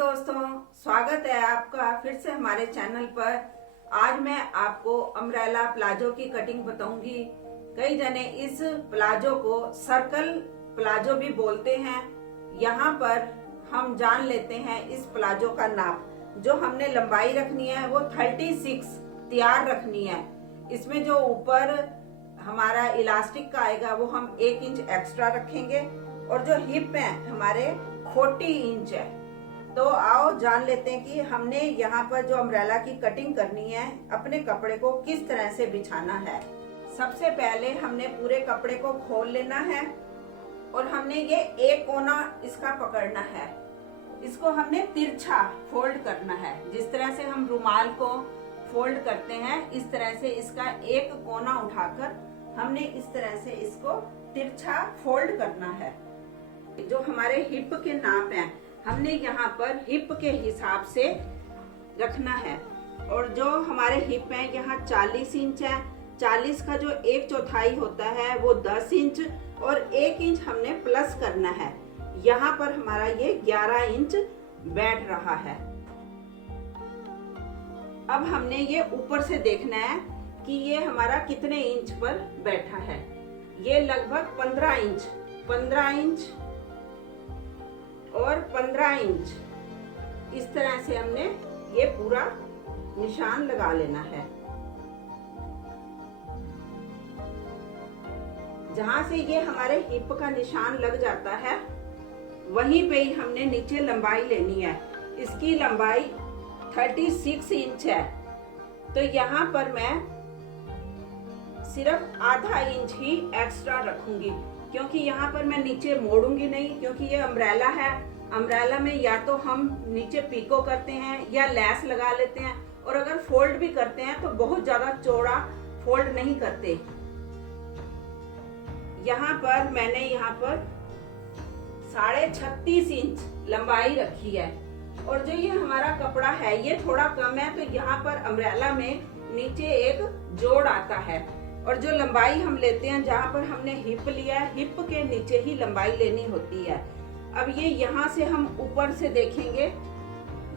दोस्तों, स्वागत है आपका फिर से हमारे चैनल पर। आज मैं आपको अम्ब्रेला प्लाजो की कटिंग बताऊंगी। कई जने इस प्लाजो को सर्कल प्लाजो भी बोलते हैं। यहाँ पर हम जान लेते हैं इस प्लाजो का नाप। जो हमने लंबाई रखनी है वो 36 तैयार रखनी है। इसमें जो ऊपर हमारा इलास्टिक का आएगा वो हम 1 इंच एक्स्ट्रा रखेंगे और जो हिप है हमारे 40 इंच है। तो आओ जान लेते हैं कि हमने यहाँ पर जो अम्ब्रेला की कटिंग करनी है अपने कपड़े को किस तरह से बिछाना है। सबसे पहले हमने पूरे कपड़े को खोल लेना है और हमने ये एक कोना इसका पकड़ना है। इसको हमने तिरछा फोल्ड करना है। जिस तरह से हम रुमाल को फोल्ड करते हैं इस तरह से इसका एक कोना उठाकर हमने इस तरह से इसको तिरछा फोल्ड करना है। जो हमारे हिप के नाप हैं हमने यहाँ पर हिप के हिसाब से रखना है। और जो हमारे हिप है यहाँ 40 इंच है। 40 का जो 1/4 होता है वो 10 इंच और 1 इंच हमने प्लस करना है। यहाँ पर हमारा ये 11 इंच बैठ रहा है। अब हमने ये ऊपर से देखना है कि ये हमारा कितने इंच पर बैठा है। ये लगभग 15 इंच और 15 इंच इस तरह से हमने ये पूरा निशान लगा लेना है। जहां से ये हमारे हिप का निशान लग जाता है वहीं पे ही हमने नीचे लंबाई लेनी है। इसकी लंबाई 36 इंच है। तो यहाँ पर मैं सिर्फ आधा इंच ही एक्स्ट्रा रखूंगी क्योंकि यहाँ पर मैं नीचे मोड़ूंगी नहीं, क्योंकि ये अम्ब्रेला है। अम्ब्रेला में या तो हम नीचे पीको करते हैं या लैस लगा लेते हैं और अगर फोल्ड भी करते हैं तो बहुत ज्यादा चौड़ा फोल्ड नहीं करते। यहाँ पर मैंने यहाँ पर 36.5 इंच लंबाई रखी है। और जो ये हमारा कपड़ा है ये थोड़ा कम है तो यहाँ पर अम्ब्रेला में नीचे एक जोड़ आता है। और जो लंबाई हम लेते हैं जहाँ पर हमने हिप लिया है हिप के नीचे ही लंबाई लेनी होती है। अब ये यहाँ से हम ऊपर से देखेंगे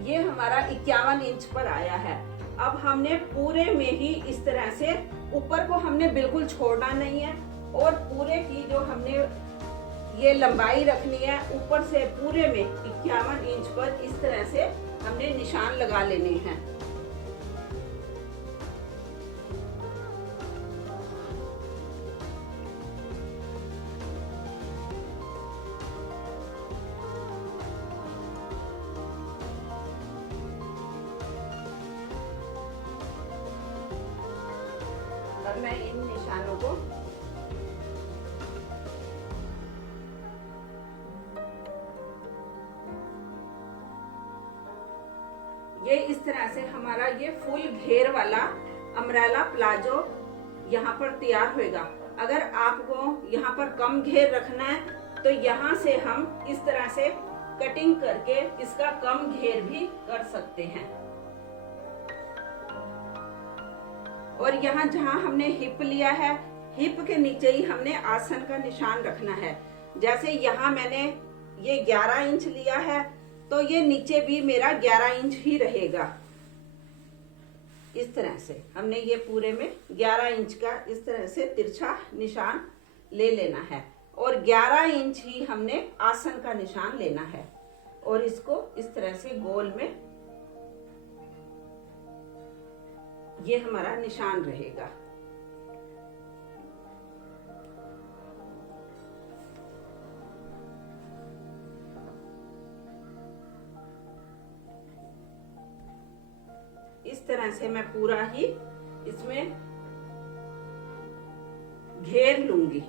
ये हमारा 51 इंच पर आया है। अब हमने पूरे में ही इस तरह से ऊपर को हमने बिल्कुल छोड़ना नहीं है और पूरे की जो हमने ये लंबाई रखनी है ऊपर से पूरे में 51 इंच पर इस तरह से हमने निशान लगा लेने हैं। अब मैं इन निशानों को ये इस तरह से हमारा ये फुल घेर वाला अम्ब्रेला प्लाजो यहाँ पर तैयार होगा। अगर आपको यहाँ पर कम घेर रखना है तो यहाँ से हम इस तरह से कटिंग करके इसका कम घेर भी कर सकते हैं। और यहाँ जहाँ हमने हिप लिया है हिप के नीचे ही हमने आसन का निशान रखना है। जैसे यहाँ मैंने ये 11 इंच लिया है तो ये नीचे भी मेरा 11 इंच ही रहेगा। इस तरह से हमने ये पूरे में 11 इंच का इस तरह से तिरछा निशान ले लेना है और 11 इंच ही हमने आसन का निशान लेना है और इसको इस तरह से गोल में ये हमारा निशान रहेगा। इस तरह से मैं पूरा ही इसमें घेर लूंगी।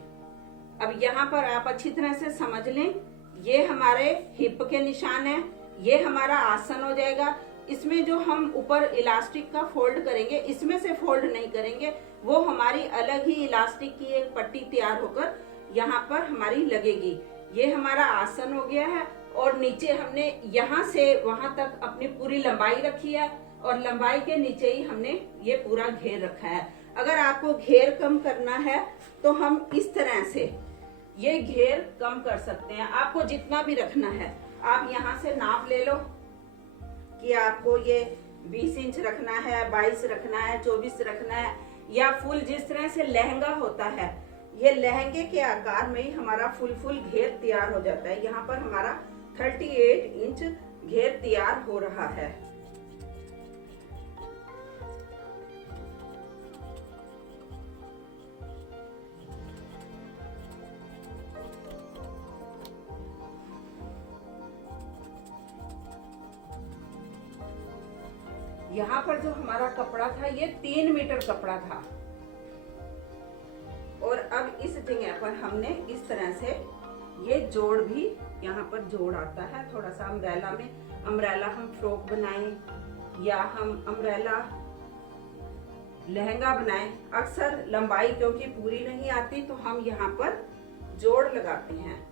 अब यहाँ पर आप अच्छी तरह से समझ लें ये हमारे हिप के निशान है, ये हमारा आसन हो जाएगा। इसमें जो हम ऊपर इलास्टिक का फोल्ड करेंगे इसमें से फोल्ड नहीं करेंगे, वो हमारी अलग ही इलास्टिक की एक पट्टी तैयार होकर यहाँ पर हमारी लगेगी। ये हमारा आसन हो गया है और नीचे हमने यहाँ से वहां तक अपनी पूरी लंबाई रखी है और लंबाई के नीचे ही हमने ये पूरा घेर रखा है। अगर आपको घेर कम करना है तो हम इस तरह से ये घेर कम कर सकते हैं। आपको जितना भी रखना है आप यहाँ से नाप ले लो कि आपको ये 20 इंच रखना है, 22 रखना है, 24 रखना है, या फुल जिस तरह से लहंगा होता है, ये लहंगे के आकार में ही हमारा फुल घेर तैयार हो जाता है। यहाँ पर हमारा 38 इंच घेर तैयार हो रहा है। यहाँ पर जो हमारा कपड़ा था ये 3 मीटर कपड़ा था, और अब इस जगह पर हमने इस तरह से ये जोड़ भी, यहाँ पर जोड़ आता है थोड़ा सा अम्ब्रेला में। अम्ब्रेला हम फ्रॉक बनाएं या हम अम्ब्रेला लहंगा बनाएं, अक्सर लंबाई क्योंकि पूरी नहीं आती तो हम यहाँ पर जोड़ लगाते हैं।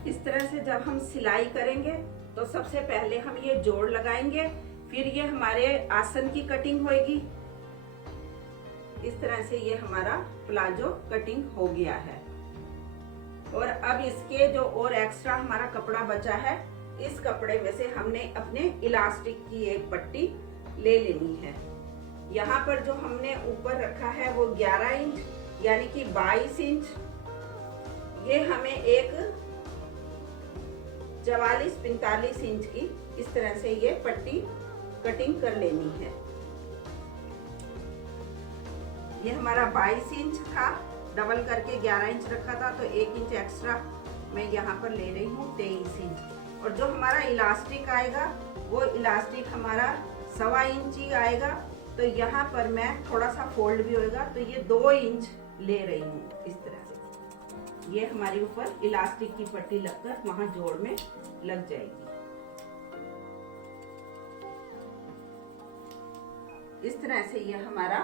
इस तरह से जब हम सिलाई करेंगे तो सबसे पहले हम ये जोड़ लगाएंगे, फिर ये हमारे आसन की कटिंग होगी। इस तरह से ये हमारा प्लाजो कटिंग हो गया है। और अब इसके जो और एक्स्ट्रा हमारा कपड़ा बचा है, इस कपड़े में से हमने अपने इलास्टिक की एक पट्टी ले लेनी है। यहाँ पर जो हमने ऊपर रखा है वो 11 इंच यानी कि 22 इंच, ये हमें एक 44-45 इंच की इस तरह से ये पट्टी कटिंग कर लेनी है। ये हमारा 22 इंच था, डबल करके 11 इंच रखा था, तो 1 इंच एक्स्ट्रा मैं यहाँ पर ले रही हूँ 23 इंच। और जो हमारा इलास्टिक आएगा वो इलास्टिक हमारा 1.25 इंच ही आएगा, तो यहाँ पर मैं थोड़ा सा फोल्ड भी होगा तो ये 2 इंच ले रही हूँ। इस तरह से ये हमारे ऊपर इलास्टिक की पट्टी लगकर वहां जोड़ में लग जाएगी। इस तरह से ये हमारा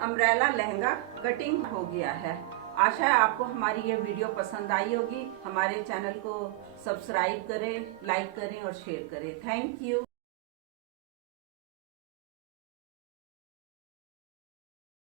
अम्ब्रेला लहंगा कटिंग हो गया है। आशा है आपको हमारी ये वीडियो पसंद आई होगी। हमारे चैनल को सब्सक्राइब करें, लाइक करें और शेयर करें। Thank you.